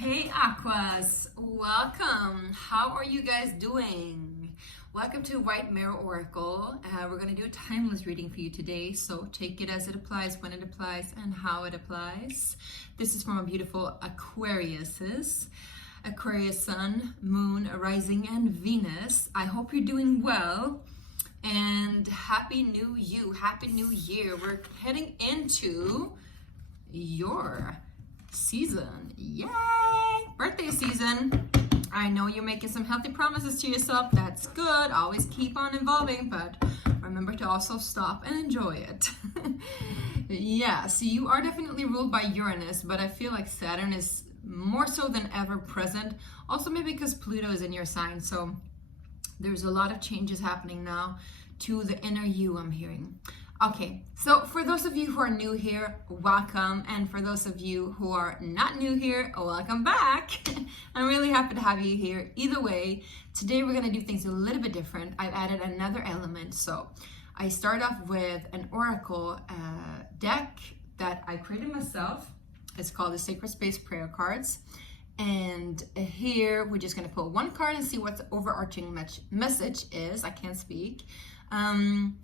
Hey Aquas, welcome. How are you guys doing? Welcome to White Mirror Oracle. We're going to do a timeless reading for you today, so take it as it applies, when it applies, and how it applies. This is from a beautiful Aquarius Sun, Moon, Rising, and Venus. I hope you're doing well, and Happy New You, Happy New Year. We're heading into your season. Yay! Birthday season. I know you're making some healthy promises to yourself. That's good. Always keep on evolving, but remember to also stop and enjoy it. Yeah, so you are definitely ruled by Uranus, but I feel like Saturn is more so than ever present. Also maybe because Pluto is in your sign, so there's a lot of changes happening now to the inner you, I'm hearing. Okay, so for those of you who are new here, welcome. And for those of you who are not new here, welcome back. I'm really happy to have you here. Either way, today we're gonna do things a little bit different. I've added another element. So I start off with an oracle deck that I created myself. It's called the Sacred Space Prayer Cards. And here we're just gonna pull one card and see what the overarching message is. I can't speak. And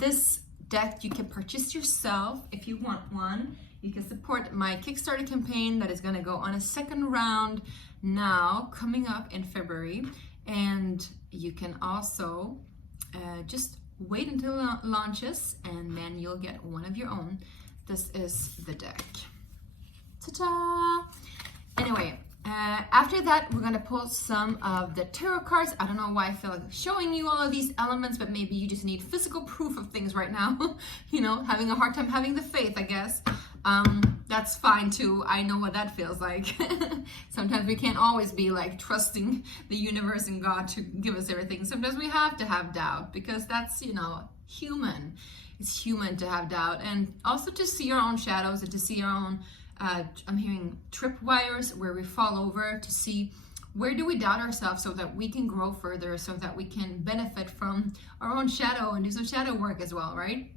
this deck you can purchase yourself if you want one. You can support my Kickstarter campaign that is going to go on a second round now coming up in February, and you can also just wait until it launches and then you'll get one of your own. This is the deck. Ta-da! Anyway, after that, we're gonna pull some of the tarot cards. I don't know why I feel like showing you all of these elements, but maybe you just need physical proof of things right now. You know, having a hard time having the faith, I guess. That's fine too. I know what that feels like. Sometimes we can't always be like trusting the universe and God to give us everything. Sometimes we have to have doubt because that's, you know, human. It's human to have doubt, and also to see our own shadows and to see our own I'm hearing tripwires where we fall over, to see where do we doubt ourselves so that we can grow further, so that we can benefit from our own shadow and do some shadow work as well, right?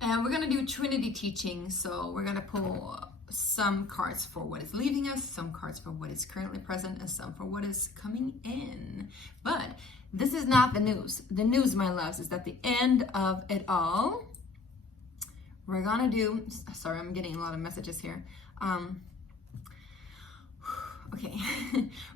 And we're going to do Trinity teaching. So we're going to pull some cards for what is leaving us, some cards for what is currently present, and some for what is coming in. But this is not the news. The news, my loves, is that the end of it all, we're gonna do, sorry, I'm getting a lot of messages here. Okay,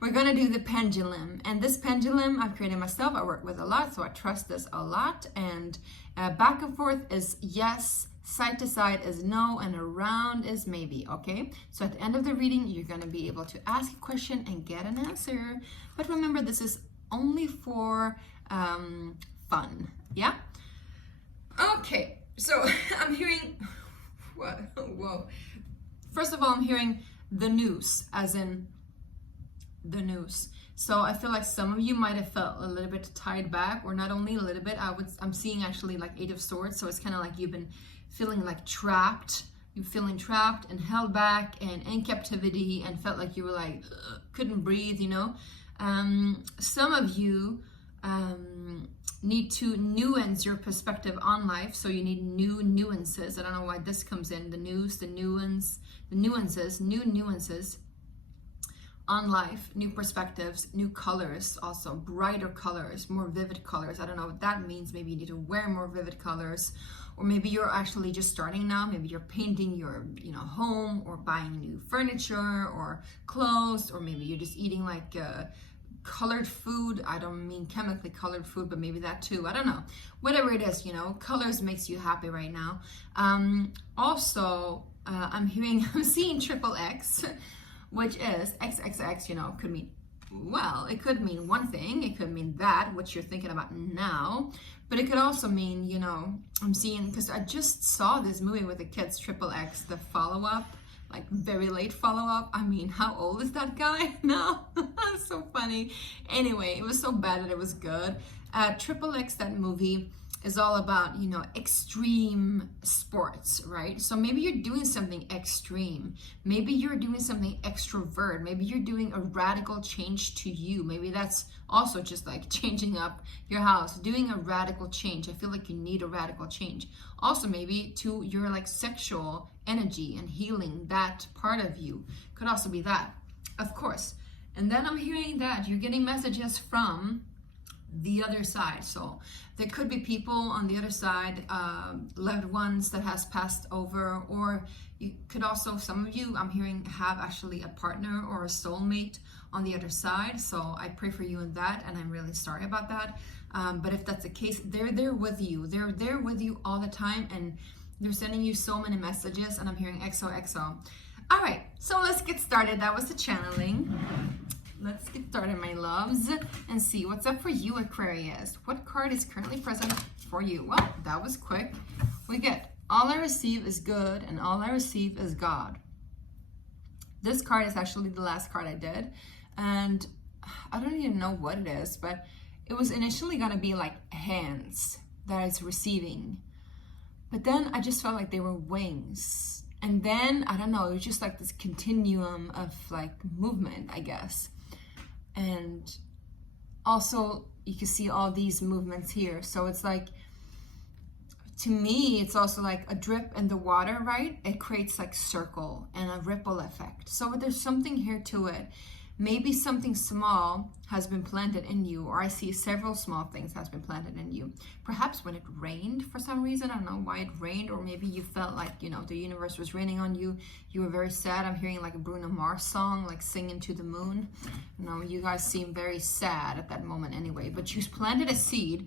we're gonna do the pendulum. And this pendulum I've created myself. I work with a lot, so I trust this a lot. And back and forth is yes, side to side is no, and around is maybe, okay? So at the end of the reading, you're gonna be able to ask a question and get an answer. But remember, this is only for fun, yeah? Okay. So I'm hearing, what? Whoa. First of all, I'm hearing the noose, as in the noose. So I feel like some of you might have felt a little bit tied back, or not only a little bit. I'm seeing actually like 8 of Swords. So it's kind of like you've been feeling like trapped. You're feeling trapped and held back and in captivity, and felt like you were like couldn't breathe. You know, some of you need to nuance your perspective on life, so you need new nuances. I don't know why this comes in, the news, the nuance, the nuances, new nuances on life, new perspectives, new colors, also brighter colors, more vivid colors. I don't know what that means. Maybe you need to wear more vivid colors, or maybe you're actually just starting now. Maybe you're painting your, you know, home, or buying new furniture or clothes, or maybe you're just eating like colored food. I don't mean chemically colored food, but maybe that too. I don't know. Whatever it is, you know, colors makes you happy right now. Also, I'm seeing triple X, which is XXX, you know, could mean, well, it could mean one thing. It could mean that, what you're thinking about now. But it could also mean, you know, I'm seeing, because I just saw this movie with the kids, Triple X, the follow-up. Like very late follow-up. I mean, how old is that guy now? So funny. Anyway, it was so bad that it was good. Triple X, that movie, is all about, you know, extreme sports, right? So maybe you're doing something extreme. Maybe you're doing something extrovert. Maybe you're doing a radical change to you. Maybe that's also just like changing up your house, doing a radical change. I feel like you need a radical change. Also, maybe to your like sexual energy and healing that part of you. Could also be that, of course. And then I'm hearing that you're getting messages from the other side. So there could be people on the other side, loved ones that has passed over, or you could also, some of you I'm hearing have actually a partner or a soulmate on the other side. So I pray for you in that, and I'm really sorry about that. But if that's the case, they're there with you. They're there with you all the time, and they're sending you so many messages, and I'm hearing XOXO. All right, so let's get started. That was the channeling. Let's get started, my loves, and see what's up for you, Aquarius. What card is currently present for you? Well, that was quick. We get all I receive is good, and all I receive is God. This card is actually the last card I did, and I don't even know what it is, but it was initially going to be like hands that is receiving, but then I just felt like they were wings, and then I don't know, it was just like this continuum of like movement, I guess. And also you can see all these movements here, so it's like, to me, it's also like a drip in the water, right? It creates like circle and a ripple effect. So there's something here to it. Maybe something small has been planted in you, or I see several small things has been planted in you. Perhaps when it rained for some reason, I don't know why it rained, or maybe you felt like, you know, the universe was raining on you. You were very sad. I'm hearing like a Bruno Mars song, like Singing to the Moon. You know, you guys seem very sad at that moment anyway, but you planted a seed,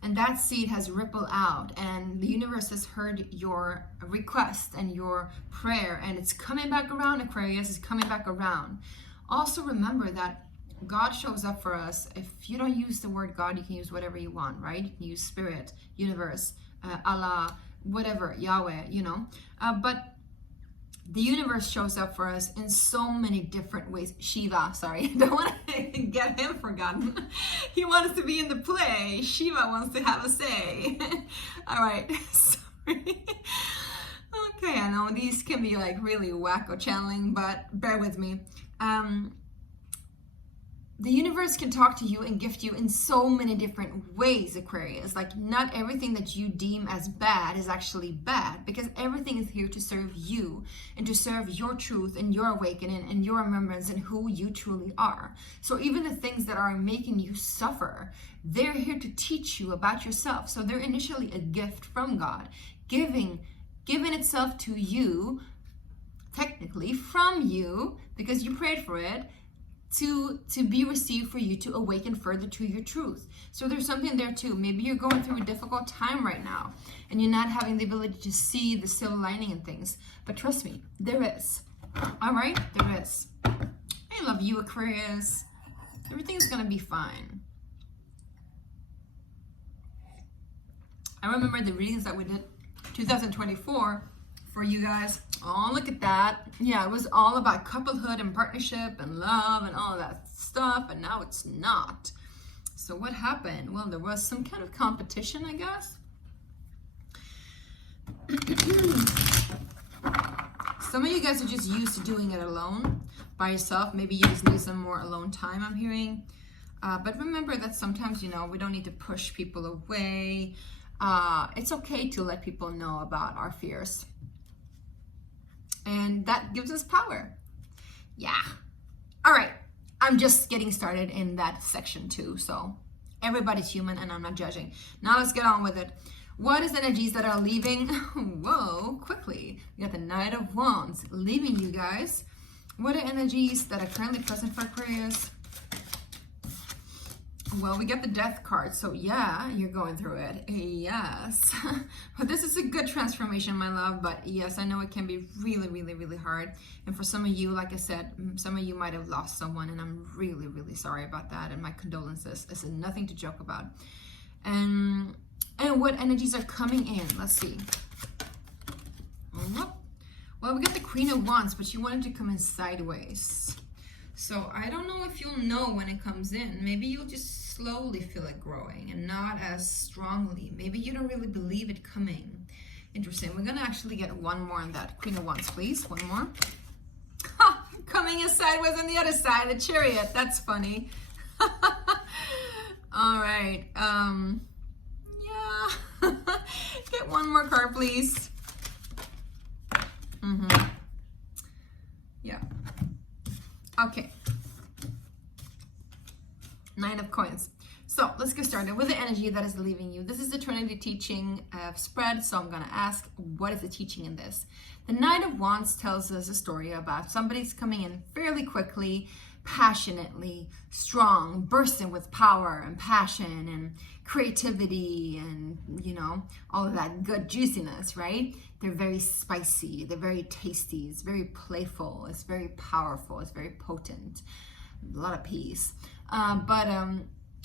and that seed has rippled out, and the universe has heard your request and your prayer, and it's coming back around, Aquarius. It's coming back around. Also remember that God shows up for us. If you don't use the word God, you can use whatever you want, right? You can use spirit, universe, Allah, whatever, Yahweh, you know. But the universe shows up for us in so many different ways. Shiva, sorry, don't want to get him forgotten. He wants to be in the play. Shiva wants to have a say. All right, sorry. Okay, I know these can be like really wacko channeling, but bear with me. The universe can talk to you and gift you in so many different ways, Aquarius. Like, not everything that you deem as bad is actually bad, because everything is here to serve you and to serve your truth and your awakening and your remembrance and who you truly are. So even the things that are making you suffer, they're here to teach you about yourself. So they're initially a gift from God, giving itself to you, technically from you, because you prayed for it, to be received for you to awaken further to your truth. So there's something there too. Maybe you're going through a difficult time right now and you're not having the ability to see the silver lining in things. But trust me, there is. All right, there is. I love you, Aquarius. Everything's gonna be fine. I remember the readings that we did 2024 for you guys. Oh, look at that. Yeah, it was all about couplehood and partnership and love and all of that stuff, and now it's not. So what happened? Well, there was some kind of competition, I guess. Some of you guys are just used to doing it alone, by yourself. Maybe you just need some more alone time, I'm hearing. But remember that sometimes, you know, we don't need to push people away. It's okay to let people know about our fears. And that gives us power. Yeah. All right. I'm just getting started in that section too. So everybody's human and I'm not judging. Now let's get on with it. What is energies that are leaving? Whoa, quickly. We got the Knight of Wands leaving, you guys. What are energies that are currently present for Aquarius? Well, we get the Death card, so yeah, you're going through it. Yes. But this is a good transformation, my love, but yes, I know it can be really, really, really hard. And for some of you, like I said, some of you might have lost someone, and I'm really, really sorry about that, and my condolences. This is nothing to joke about. And what energies are coming in? Let's see. Well, we got the Queen of Wands, but you wanted to come in sideways. So I don't know if you'll know when it comes in. Maybe you'll just slowly feel it growing and not as strongly. Maybe you don't really believe it coming. Interesting. We're going to actually get one more on that. Queen of Wands, please. One more. Ha! Coming in sideways on the other side, the Chariot. That's funny. All right. Yeah. Get one more card, please. Yeah. Okay. 9 of Coins. So let's get started with the energy that is leaving you. This is the Trinity teaching spread, so I'm going to ask, what is the teaching in this? The Knight of Wands tells us a story about somebody's coming in fairly quickly, passionately, strong, bursting with power and passion and creativity and, you know, all of that good juiciness, right? They're very spicy, they're very tasty, it's very playful, it's very powerful, it's very potent, a lot of peace.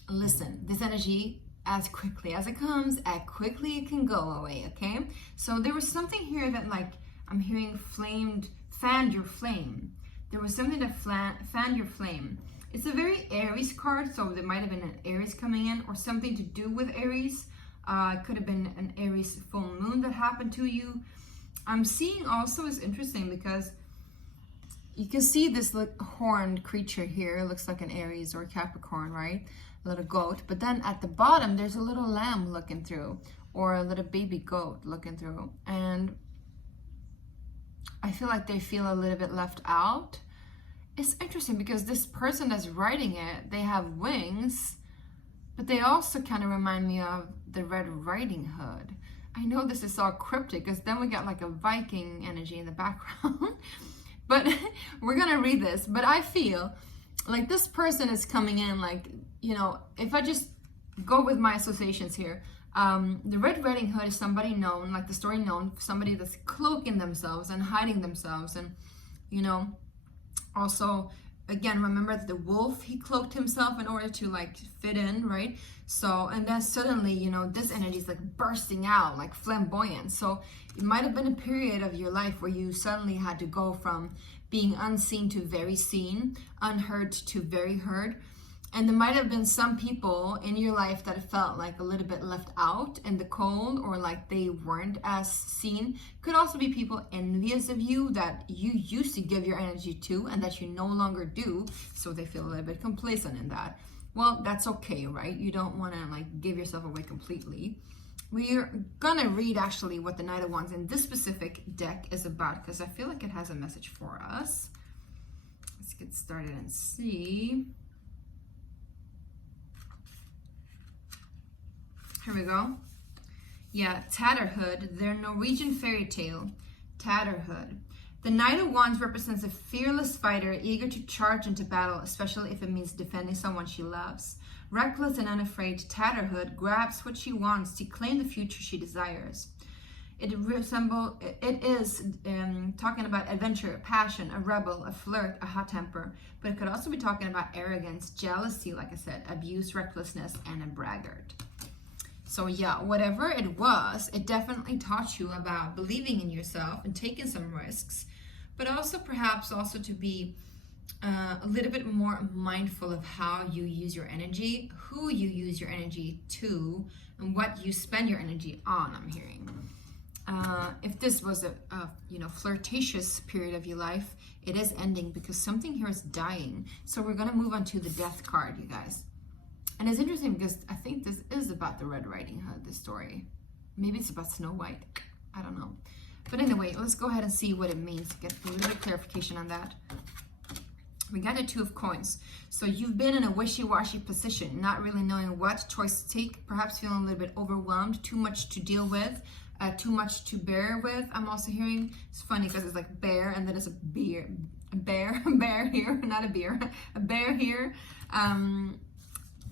Listen, this energy, as quickly as it comes, as quickly it can go away, okay? So there was something here that, like, I'm hearing fanned your flame. There was something that fanned your flame. It's a very Aries card, so there might have been an Aries coming in or something to do with Aries. It could have been an Aries full moon that happened to you. I'm seeing also, is interesting because you can see this like horned creature here. It looks like an Aries or Capricorn, right? A little goat. But then at the bottom, there's a little lamb looking through, or a little baby goat looking through. And I feel like they feel a little bit left out. It's interesting because this person that's writing it, they have wings, but they also kind of remind me of the Red Riding Hood. I know this is all cryptic because then we got like a Viking energy in the background. But we're going to read this. But I feel like this person is coming in like, you know, if I just go with my associations here, the Red Riding Hood is somebody known, like the story known, somebody that's cloaking themselves and hiding themselves. And, you know, also, again, remember the wolf, he cloaked himself in order to like fit in, right? So, and then suddenly, you know, this energy is like bursting out, like flamboyant. So it might have been a period of your life where you suddenly had to go from being unseen to very seen, unheard to very heard. And there might have been some people in your life that felt like a little bit left out in the cold, or like they weren't as seen. Could also be people envious of you that you used to give your energy to and that you no longer do, so they feel a little bit complacent in that. Well, that's okay, right? You don't want to like give yourself away completely. We're gonna read actually what the Knight of Wands in this specific deck is about, because I feel like it has a message for us. Let's get started and see. Here we go. Yeah, Tatterhood, their Norwegian fairy tale, Tatterhood. The Knight of Wands represents a fearless fighter eager to charge into battle, especially if it means defending someone she loves. Reckless and unafraid, Tatterhood grabs what she wants to claim the future she desires. It is talking about adventure, passion, a rebel, a flirt, a hot temper, but it could also be talking about arrogance, jealousy, like I said, abuse, recklessness, and a braggart. So yeah, whatever it was, it definitely taught you about believing in yourself and taking some risks, but also perhaps also to be a little bit more mindful of how you use your energy, who you use your energy to, and what you spend your energy on, I'm hearing. If this was a flirtatious period of your life, it is ending because something here is dying. So we're gonna move on to the Death card, you guys. And it's interesting because I think this is about the Red Riding Hood, this story. Maybe it's about Snow White. I don't know. But anyway, let's go ahead and see what it means. Get a little bit of clarification on that. We got a 2 of Coins. So you've been in a wishy-washy position, not really knowing what choice to take, perhaps feeling a little bit overwhelmed, too much to deal with, too much to bear with. I'm also hearing, it's funny because it's like bear and then it's a bear here, not a beer, a bear here.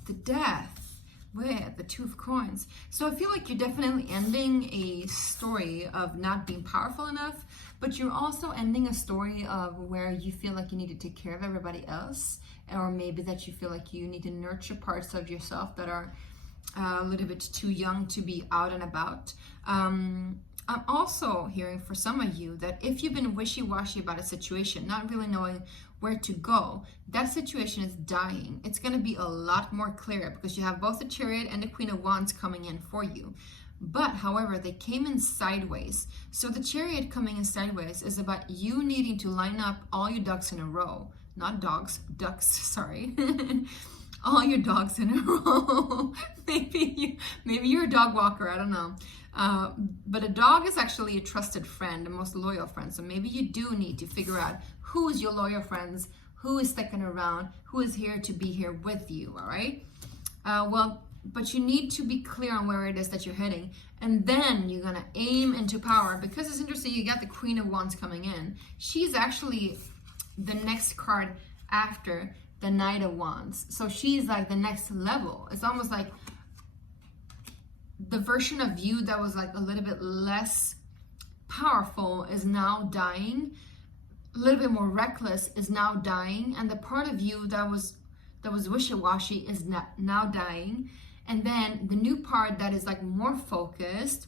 The Death with the 2 of Coins. So I feel like you're definitely ending a story of not being powerful enough, but you're also ending a story of where you feel like you need to take care of everybody else, or maybe that you feel like you need to nurture parts of yourself that are a little bit too young to be out and about. I'm also hearing for some of you that if you've been wishy-washy about a situation, not really knowing where to go, that situation is dying. It's going to be a lot more clear because you have both the Chariot and the Queen of Wands coming in for you. But however, they came in sideways. So the Chariot coming in sideways is about you needing to line up all your ducks in a row. Not dogs, ducks, sorry. All your dogs in a row. Maybe you're a dog walker, I don't know. But a dog is actually a trusted friend, the most loyal friend. So maybe you do need to figure out who is your loyal friends, who is sticking around, who is here to be here with you, all right? But you need to be clear on where it is that you're heading. And then you're going to aim into power. Because it's interesting, you got the Queen of Wands coming in. She's actually the next card after the Knight of Wands. So she's like the next level. It's almost like the version of you that was like a little bit less powerful is now dying. A little bit more reckless is now dying. And the part of you that was wishy-washy is now dying. And then the new part that is like more focused,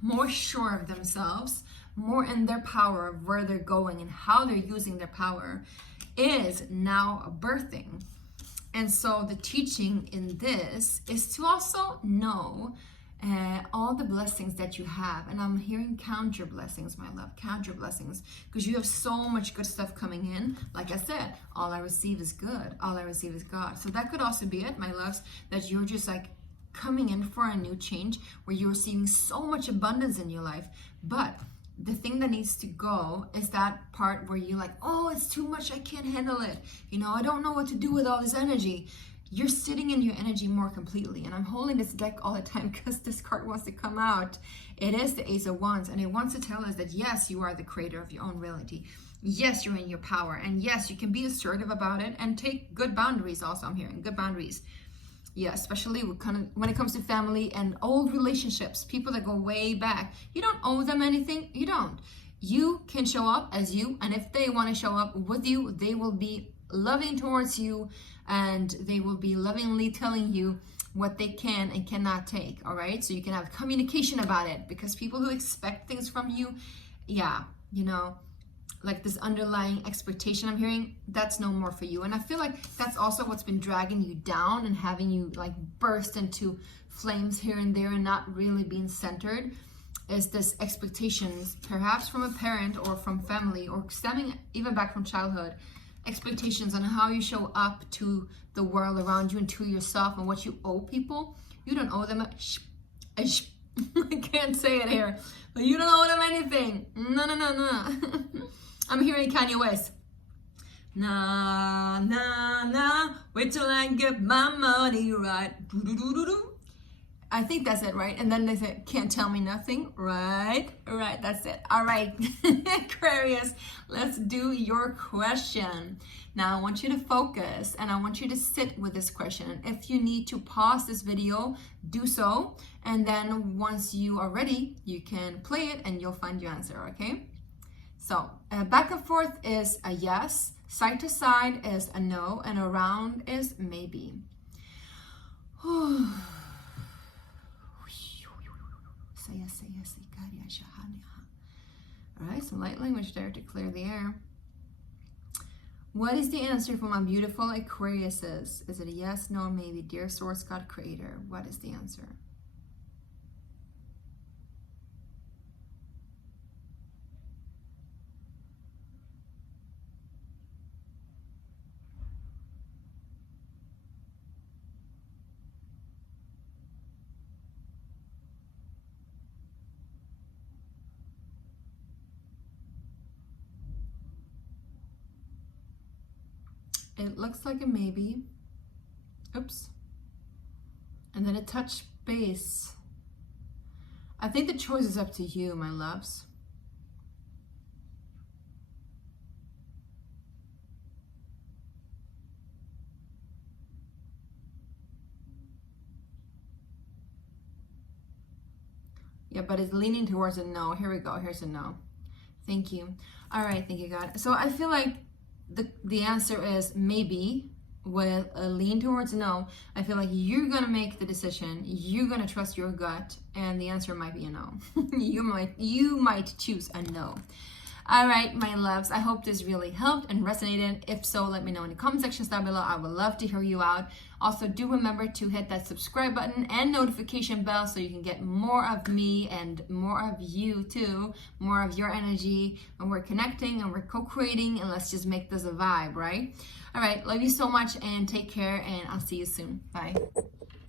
more sure of themselves, more in their power of where they're going and how they're using their power, is now birthing. And so the teaching in this is to also know all the blessings that you have. And I'm hearing count your blessings, my love, count your blessings, because you have so much good stuff coming in. Like I said, all I receive is good. All I receive is God. So that could also be it, my loves, that you're just like coming in for a new change where you're receiving so much abundance in your life. But the thing that needs to go is that part where you're like, oh, it's too much, I can't handle it. You know, I don't know what to do with all this energy. You're sitting in your energy more completely. And I'm holding this deck all the time because this card wants to come out. It is the Ace of Wands, and it wants to tell us that yes, you are the creator of your own reality. Yes, you're in your power. And yes, you can be assertive about it and take good boundaries also. I'm hearing good boundaries. Yeah, especially when it comes to family and old relationships, people that go way back. You don't owe them anything. You don't. You can show up as you, and if they want to show up with you, they will be loving towards you, and they will be lovingly telling you what they can and cannot take, all right? So you can have communication about it, because people who expect things from you, yeah, you know, like this underlying expectation I'm hearing, that's no more for you. And I feel like that's also what's been dragging you down and having you like burst into flames here and there and not really being centered, is this expectations, perhaps from a parent or from family, or stemming even back from childhood, expectations on how you show up to the world around you and to yourself and what you owe people. You don't owe them I can't say it here, but you don't owe them anything. No. I'm hearing Kanye West. Nah, wait till I get my money right. Do-do-do-do-do. I think that's it, right? And then they say, can't tell me nothing, right? Right, that's it. All right, Aquarius, let's do your question. Now, I want you to focus, and I want you to sit with this question. And if you need to pause this video, do so. And then once you are ready, you can play it, and you'll find your answer, okay? So back and forth is a yes, side to side is a no, and around is maybe. All right, some light language there to clear the air. What is the answer for my beautiful Aquariuses? Is it a yes, no, maybe? Dear Source God Creator, what is the answer? It looks like a maybe. Oops. And then a touch base. I think the choice is up to you, my loves. Yeah, but it's leaning towards a no. Here we go. Here's a no. Thank you. All right. Thank you, God. So I feel like the answer is maybe, with a lean towards no, I feel like you're gonna make the decision, you're gonna trust your gut, and the answer might be a no. you might choose a no. All right, my loves, I hope this really helped and resonated. If so, let me know in the comment sections down below. I would love to hear you out. Also, do remember to hit that subscribe button and notification bell so you can get more of me and more of you too, more of your energy when we're connecting and we're co-creating, and let's just make this a vibe, right? All right, love you so much and take care, and I'll see you soon. Bye.